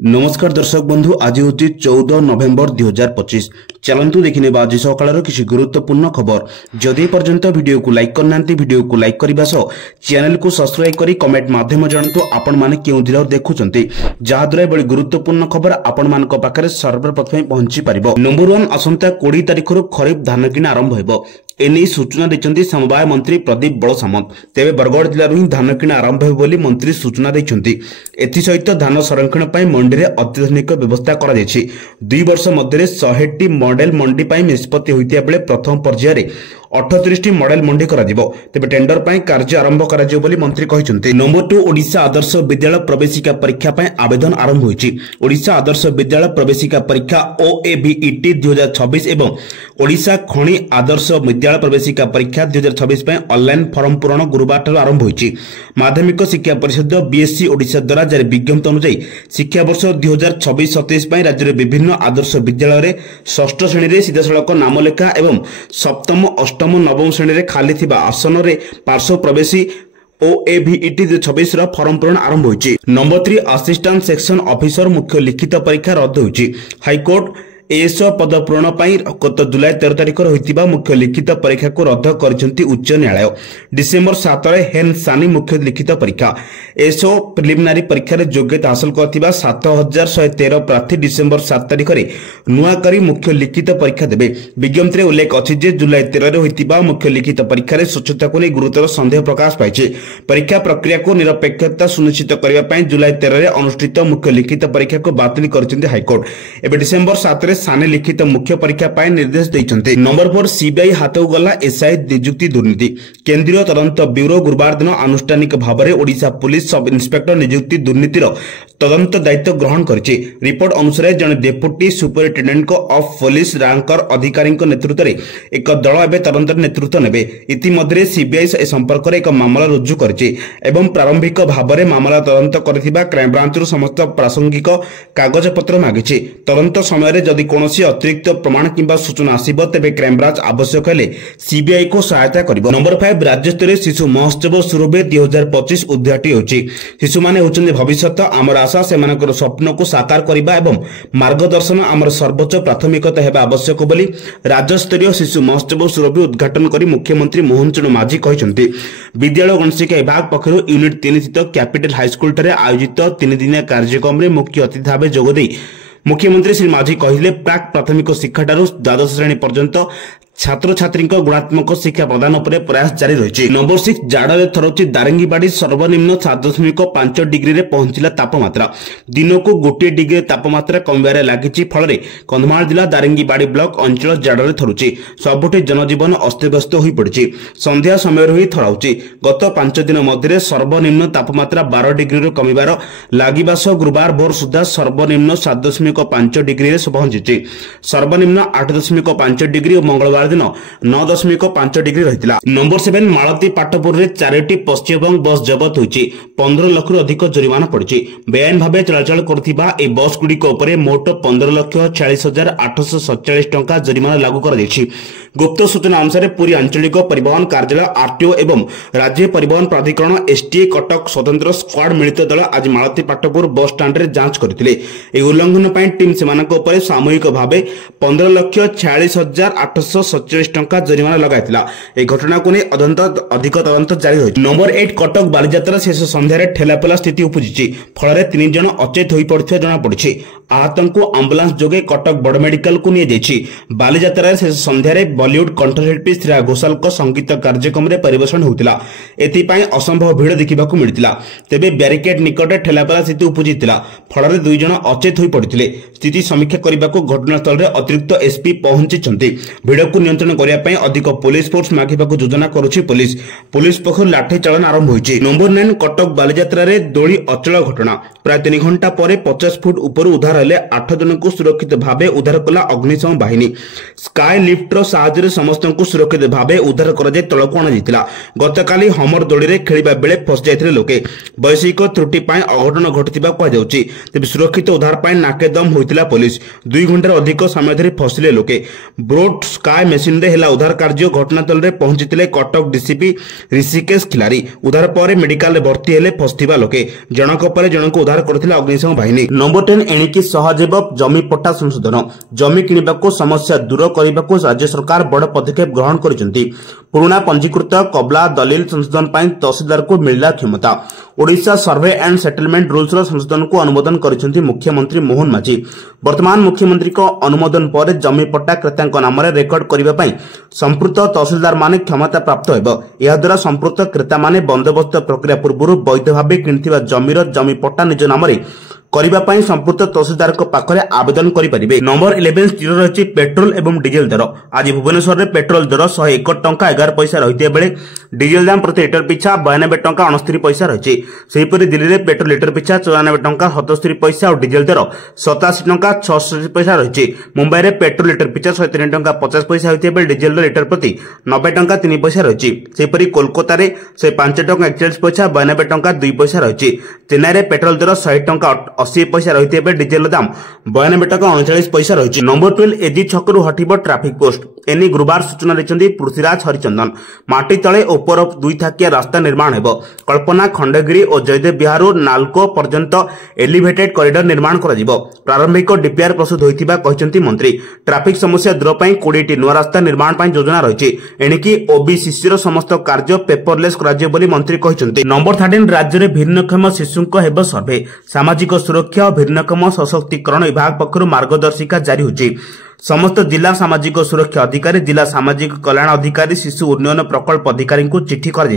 नमस्कार दर्शक बंधु आज हूँ 14 नवेम्बर 2025। चलतु देखने आज सकाल किसी गुरुत्वपूर्ण खबर। जदि पर्यंत वीडियो को लाइक करना वीडियो को लाइक करने सह चैनल को सब्सक्राइब करी कमेंट माध्यम जानतु आपण माने केउ जिला देखुंत जहाद्वारा बड़ी गुरुत्वपूर्ण खबर आपण मान पाखे सर्वप्रथम पहुंची पार। नंबर 1 आसंता 20 तारिख खरीफ धान किणा आरंभ हो एने सूचना देते समवाय मंत्री प्रदीप बड़सामंत। तेरे बरगढ़ जिलूर ही धान किणा आरंभ हो मंत्री सूचना देते। एसत धान संरक्षण पर मंडी में अत्याधुनिक व्यवस्था कर 2 वर्ष मध्य 100टी मॉडल मंडी पर निष्पत्ति होता बेले प्रथम पर्यायर 38टी मॉडल मंडी तेज टेंडर पर कार्य आरंभ कर मंत्री कहते। नंबर 2 ओडिशा आदर्श विद्यालय प्रवेशिका परीक्षा पर आवेदन आरंभ होईछि। ओडिशा आदर्श विद्यालय प्रवेशिका परीक्षा OAVET 2026 एवं ओडिशा खणी आदर्श विद्यालय प्रवेशिका परीक्षा 2026 पर ऑनलाइन फॉर्म पूरण गुरुवार आरंभ होईछि। माध्यमिक शिक्षा परिषद BSc ओडिशा द्वारा जारी विज्ञप्ति अनुसार शिक्षा वर्ष 2026-27 पर राज्य में विभिन्न आदर्श विद्यालय में 6ठ श्रेणी में सीधासलख नामलेखा एवं 7म 8म 9म श्रेणी में खाली थिबा आसन रे पार्श्व प्रवेशी OAVET 2026 फॉर्म पूरण आरंभ होईछि। नंबर 3 असिस्टेंट सेक्शन ऑफिसर मुख्य लिखित परीक्षा रद्द होईछि। हाईकोर्ट एएसओ पद पूरण गत जुलाई 13 तारिख होइतिबा मुख्य लिखित परीक्षा को रद्द करिसेंती उच्च न्यायालय। डिसेंबर 7 रे हेन सानी मुख्य लिखित परीक्षा एएसओ प्रिलिमिनारी परीक्षा रे योग्यता हासिल करथिबा 7113 प्रार्थी डिसेंबर 7 तारिख रे नुआकरी मुख्य लिखित परीक्षा देबे। विज्ञप्ति रे उल्लेख अछि जे जुलाई 13 रे होइतिबा मुख्य लिखित परीक्षा रे स्वच्छता को नै गुरुतर संदेह प्रकाश पाइছে। परीक्षा प्रक्रिया को निरपेक्षता सुनिश्चित करबा पई जुलाई 13 रे अनुष्ठित मुख्य लिखित परीक्षा को बातिल करिसेंती हाईकोर्ट। एबे डिसेंबर 7 रे साने लिखित मुख्य परीक्षा पाए निर्देश देइछन्ते। नंबर 4 सीबीआई हाथौ गला एसआई नियुक्ति दुर्नीति। केंद्रीय तदंत ब्यूरो गुरुवार दिन आनुष्ठानिक भाव में ओडिशा पुलिस सब इन्स्पेक्टर नियुक्ति दुर्नीतिर तदंत दायित्व ग्रहण करिछि। रिपोर्ट अनुसार जने deputy superintendent of police ranker अधिकारी नेतृत्व में एक दल एवं तदंत नेतृत्व नेबे। इतिमध्ये सीबीआई ए संपर्क में एक मामला रुजु करिछि एवं प्रारंभिक भाव में मामला तदंत करथिबा क्राइम ब्रांच समस्त प्रासंगिक कागजपत्र मागिछि। तदंत समय जदि कौनसी अतिरिक्त प्रमाण किंबा सूचना आसीबो तेबे क्राइम ब्रांच आवश्यक हेले सीबीआई को सहायता करिबो। नंबर 5 राज्य स्तरीय शिशु महोत्सव सुरभि 2025 उद्घाटित होछि। शिशु माने होचंदी भविष्यत आमर आशा सेमानकर स्वप्न को साकार करिबा एवं मार्गदर्शन आमर सर्वोच्च प्राथमिकता हेबा आवश्यक बोली राज्य स्तरीय शिशु महोत्सव सुरभि उद्घाटन करी मुख्यमंत्री मोहन चरण माझी कहचंती। विद्यालय गणशिक्षा विभाग पक्षरु यूनिट 3 स्थित कैपिटल हाईस्कूल ठारे आयोजित 3 दिनिया कार्यक्रम में मुख्य अतिथि भाव जोगदे मुख्यमंत्री श्री माझी कहले प्राक प्राथमिक शिक्षा ठारू द्वादश श्रेणी पर्यंत छात्र छात्री गुणात्मक शिक्षा प्रदान पर प्रयास जारी रही। नंबर 6 जाड़े थरुची दारिंगीबाड़ी सर्वनिम्न 7.5 डिग्री रे पहुंचला तापमात्रा। दिन को 1 डिग्री तापमात्रा कमिबारे लागिछि फल कंधमाल जिला दारिंगीबाड़ी ब्लॉक अंचल जाड़े थरुची सबुठी जनजीवन अस्तव्यस्त हो पड़ी। संध्या समय ही थराउची। गत 5 दिन मध्य सर्वनिम्न तापमात्रा 12 डिग्री रो कमिबार लागिबा सह गुरुवार भोर सुधा सर्वनिम्न 7.5 डिग्री रे पहुंची। सर्वनिम्न 8.5 डिग्री और मंगलवार दिन 9.5 डिग्री रही। नंबर 7 मालती पाटपुर रे 4टी पश्चिमबंग बस जबत होईछि। 15 लाख अधिक जुर्माना पड़िछि। बेआईन भावे चलाचल करथिबा ए बस गुड़िक उपरे मोट 15,40,847 टंका जुर्माना लागू कर दैछि। गुप्त सूचना अनुसार पूरी आंचलिक परिवहन कार्यालय आरटीओ एवं राज्य परिवहन प्राधिकरण एसटीए कटक स्वतंत्र स्क्वाड मिलित दल आज मालती पाटपुर बस स्टैंड रे जांच करथिले। ए उल्लंघन पई टीम सेमानक उपरे सामूहिक भावे 15,46,847 टंका जुर्माना लगाइथिला। ए घटना को नै अधिक तदंत जारी होइछि। नंबर 8 कटक बालीजात्रा शेष संध्यारे ठेलापेला स्थिति उपजिछि। फल 3 जन अचेत होई पड़िथिबा जणा पड़िछि। आहतंकु एम्बुलेंस जोगे कटक बड़ मेडिकल को निये जाइछि। बालीजात्रा शेष संध्यारे बॉलीवुड कंठशिल्पी श्रेया घोषाल को संगीत कार्यक्रम रे परिवेषण होतिला। एथि पई असंभव भीड़ देखिबाकू मिलितिला। तेबे बैरिकेड निकट ठेलापेला स्थिति उपजितिला। फल 2 जन अचेत होई पड़िथिले। स्थिति समीक्षा करबाकू घटनास्थल रे अतिरिक्त एसपी पहुंचिछन्ति। भीड़ को नियंत्रण करिया पई अधिक पुलिस फोर्स मागिबाकू योजना करूछि पुलिस। पुलिस पक्ष लाठी चालन आरंभ होईछि। नंबर 9 कटक बालीजात्रा रे दोली अचल घटना। प्राय 3 घंटा पर 50 फुट ऊपर उद्धार हेले 8 जन को सुरक्षित भावे उद्धार कला अग्निशम बाहिनी। स्काई लिफ्टर साहाय्य समस्त को सुरक्षित भावे उद्धार कर तलक अणाଯାଇଥିଲା। गतकाली हमर दोली रे खेलिबा बेले फस जायथिले लोके। वैश्विक त्रुटि पई अघटन घटिथिबा कह जाउछि। तेबे सुरक्षित उद्धार पई नाकेदम होइतिला पुलिस। 2 घंटा अधिक समय धरि फसिले लोके। ब्रोड स्काई मेसिन हेला उद्धार कार्य घटनास्थल में पहुंची कटक डीसीपी ऋषिकेश खिलारी। उद्धार पर मेडिकल में भर्ती हेले फसथिबा लोके जनक पर जनक उद्धार करथिला अग्निशम बाहिनी। नंबर 10 एणिकी सहज जमी पट्टा संशोधन जमी किणवाक समस्या दूर करने को राज्य सरकार बड़ पदक्षेप ग्रहण करिसेंती। पुराना पंजीकृत कबला दलिल संशोधन पर तहसीलदार को मिलला क्षमता। Odisha survey and settlement rules संशोधन को अनुमोदन करिसेंती मुख्यमंत्री मोहन माझी। वर्तमान मुख्यमंत्री को अनुमोदन पर जमी पट्टा क्रेता नाम रेकर्ड करने संपृक्त तहसीलदार माने क्षमता प्राप्त हेब। यह द्वारा संपृक्त क्रेता माने बंदोबस्त प्रक्रिया पूर्व वैध भाव किणिथिबा जमीर जमी पट्टा निज नाम करने संपृक्त तहसीलदार पाखरे आवेदन करें। नंबर 11 स्थिर रही पेट्रोल एवं डीजेल दर। आज भुवनेश्वर में पेट्रोल दर 101 टंका 11 पैसा रही बेले डीजेल दाम प्रति लिटर पिछा 92 टंका 69 पैसा रही। सेहीपरि दिल्ली में पेट्रोल लिटर पिछा 94 टंका 77 पैसा और डीजेल दर 87 टंका 66 पैसा रही। मुंबई में पेट्रोल लिटर पिछा 103 टंका 50 पैसा होती है डीजेल दर लिटर प्रति 90 टंका 3 पैसा रही। सेहीपरि कोलकाता में 105 टंका 41 पैसा 92 टंका 2 पैसा रही। चेन्नई में पेट्रोल दर 100 टंका 80 पैसा रही है डीजेल दाम 92 टंका 39 पैसा रही। नंबर 12 एजी छकरू हटिब ट्राफिक पोस्ट एनी गुरुवार सूचना देते पृथ्वीराज हरिचंदन। माटी तले ऊपर 2 थाकिया रास्ता निर्माण हेब। कल्पना खंडगिरी और जयदेव विहार नालको पर्यंत एलिवेटेड कॉरिडोर निर्माण करा। प्रारंभिक डीपीआर प्रस्तुत होइतिबा कहिसेंती मंत्री। ट्राफिक समस्या दूर पर 20 नुआ रास्ता निर्माण पर योजना रही। एणिकी ओबीसीसी समस्त कार्य पेपरलेस कर मंत्री कहिसेंती। नंबर 13 राज्य में भिन्नक्षम शिशुक हेब सर्वे। सामाजिक सुरक्षा और भिन्नक्षम सशक्तिकरण विभाग पक्षर मार्गदर्शिका जारी होची। समस्त जिला सामाजिक सुरक्षा अधिकारी जिला सामाजिक कल्याण अधिकारी शिशु उन्नयन प्रकल्प अधिकारी को चिठी कर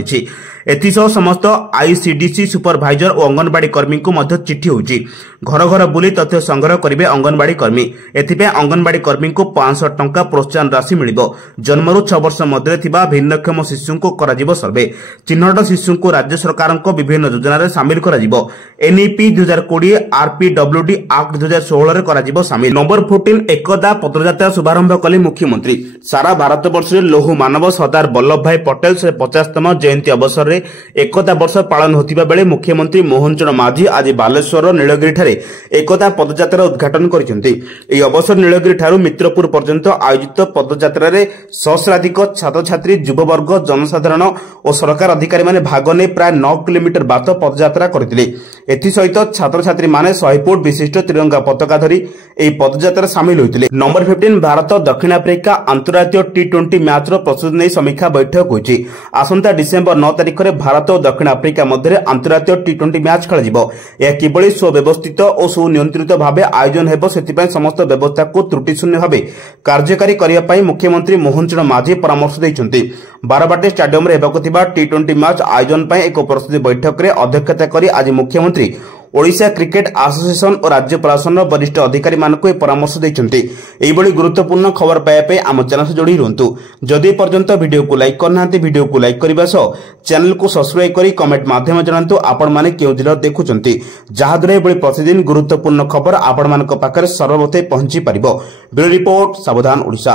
समस्त आईसीडीसी सुपरभाइजर और अंगनवाड़ी कर्मी को मध्य चिठी होची। घर घर बुली तथ्य संग्रह करेंगे अंगनवाड़ी कर्मी। एथिपे अंगनवाड़ी कर्मी को 500 टंका प्रोत्साहन राशि मिलिबो। जन्मरू 6 वर्ष मध्य थिबा भिन्नक्षम शिशु को कराजिबो सर्वे। चिन्हट शिशु को राज्य सरकार को विभिन्न योजना रे शामिल कराजिबो। एनईपी 2020 आरपीडब्ल्यूडी एक्ट 2016 रे कराजिबो शामिल। नंबर 14 एकदा पदयात्रा शुभारंभ कले मुख्यमंत्री। सारा भारत वर्ष लौह मानव सरदार वल्लभ भाई पटेल 50तम जयंती अवसर में एकता वर्ष पालन होतिबा बेले मुख्यमंत्री मोहन चरण माझी आज बालेश्वर नीलगिरी ठारे एकता पदयात्रा उद्घाटन करिसेंती। एही अवसर नीलगिरी ठारू मित्रपुर पर्यंत आयोजित पदयात्रा रे सहस्राधिक छात्र छात्री युववर्ग जनसाधारण और सरकार अधिकारी माने भाग नै प्राय 9 किलोमीटर बाट पदयात्रा करथिले। एथि सहित छात्र छात्री माने 100 फुट विशिष्ट तिरंगा पताका धरी एही पदयात्रा शामिल होइतिले। नंबर 15 भारत दक्षिण आफ्रिका अंतर्राष्ट्रीय टी20 मैच प्रस्तुति नहीं समीक्षा बैठक होइछि। आसंता डिसेंबर 9 तारिख में भारत और दक्षिण आफ्रिका मध्य अंतर्राष्ट्रीय टी20 मैच खेल। यह किभली सुव्यवस्थित और सुनियंत्रित भाव आयोजन हेब से समस्त व्यवस्था को त्रुटिशून्य भाव कार्यकारी करने मुख्यमंत्री मोहन चरण माझी परामर्श देइछन्ति। बारबाटी स्टाडियम में टी20 मैच आयोजन पर एक प्रस्तुति बैठक में अध्यक्षता कर आज मुख्यमंत्री ओडिशा क्रिकेट एसोसिएशन और राज्य प्रशासन वरिष्ठ अधिकारी मानक परामर्श देइछन्ति। एइबळी गुरुत्वपूर्ण खबर पाइबा आम चैनल से जोड़ी रहंतु। जदि पर्यंत वीडियो को लाइक करनांती वीडियो को लाइक करबा सह चैनल को सब्सक्राइब करी कमेंट माध्यम जणांतु आपण माने केउ जिल्ला देखुचन्ति, जहा द्वारा एइबळी प्रतिदिन गुरुत्वपूर्ण खबर आपण मानक पाखरे सर्वप्रथम पहुंची परिबो। ब्यूरो रिपोर्ट सावधान ओडिशा।